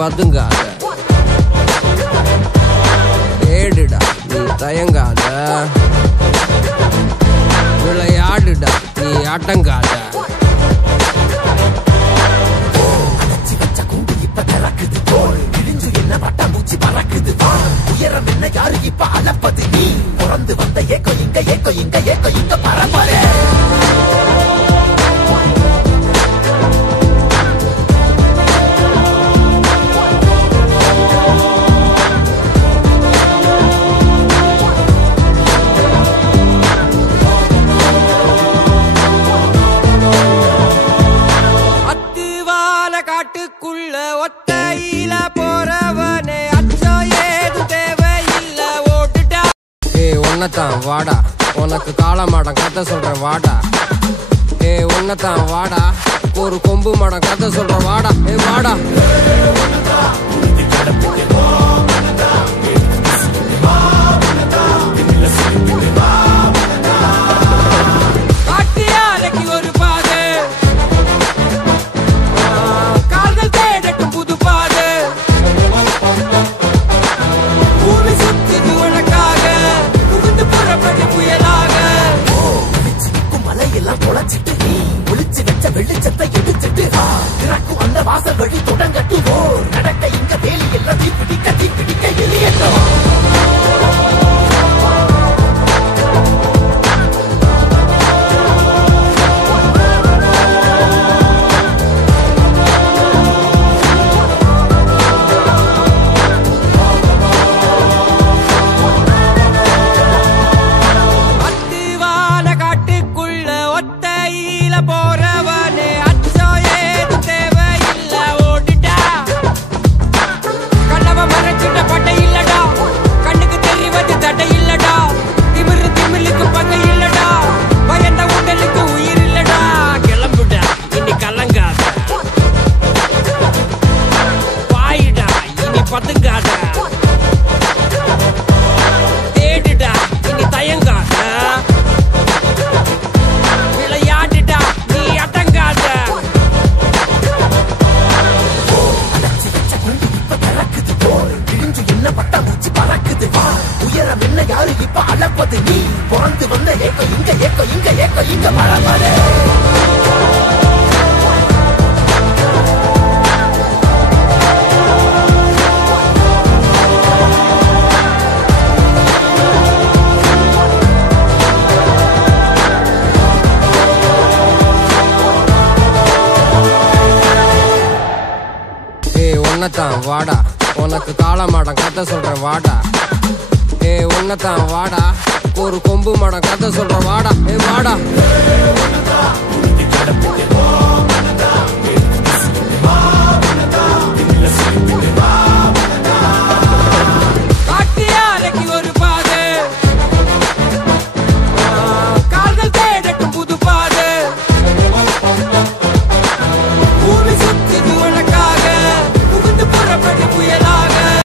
பதுங்காத, ஏடுடா நீ தயங்காத, விளையாடுடா நீ ஆட்டங்காத. உயரம் என்ன யாரு இப்ப அளப்பது நீ பிறந்து வந்த ஏக்கோ இங்க ஏக்கோ இங்க ஏக்கோ இங்க பரம்பரை. அத்துவால காட்டுக்குள்ள ஒத்தையில போறவனே அச்சம் ஏது தேவையில்ல ஓட்டுட்டா. உன்னதான் வாடா, உனக்கு காளமாடம் கதை சொல்றேன் வாடா. உன்னதான் வாடா, ஒரு கொம்பு மாடம் கதை சொல்றேன் வாடா. வாடா காட்டியாலைக்கு ஒரு பாது, கால்கள் தேடட்டும் புது பாது. பூமி சுத்துது உனக்காக, புகுந்து புறப்படி புயலாக. மலையெல்லாம் தொலைச்சிட்டு நீ ஒளிச்சு வச்ச வெளிச்சத்தை எடுத்துட்டு திறக்கும் அந்த வாசல் வழி தொடங்கட்டு. நடக்க இங்க வேலி எல்லாம் தீப்பிடிக்க எளியட்டும். போறவனே அச்சம் ஏது தேவையில்ல ஓடிட்டா. கண்ணவ மறைச்சிட்ட பட்டை இல்லடா, கண்ணுக்கு தெரிவது தடை இல்லடா. திமிழுக்கு பகை இல்லடா, பயந்த உடலுக்கு உயிர் இல்லடா. கிளம்புடா இனி கலங்காத, பாயிடா இனி பதுங்காத, தேடுடா இனி தயங்காத, உயரம் என்ன யாரு இப்ப அளப்பது நீ பிறந்து வந்த ஏக்கோ இங்க ஏக்கோ இங்க ஏக்கோ இங்க பரம்பரை. உன்னதான் வாடா, உனக்கு காளமாடம் கதை சொல்றேன் வாடா. உன்னதான் வாடா, ஒரு கொம்பு மாடம் கதை சொல்றேன் வாடா. வாடா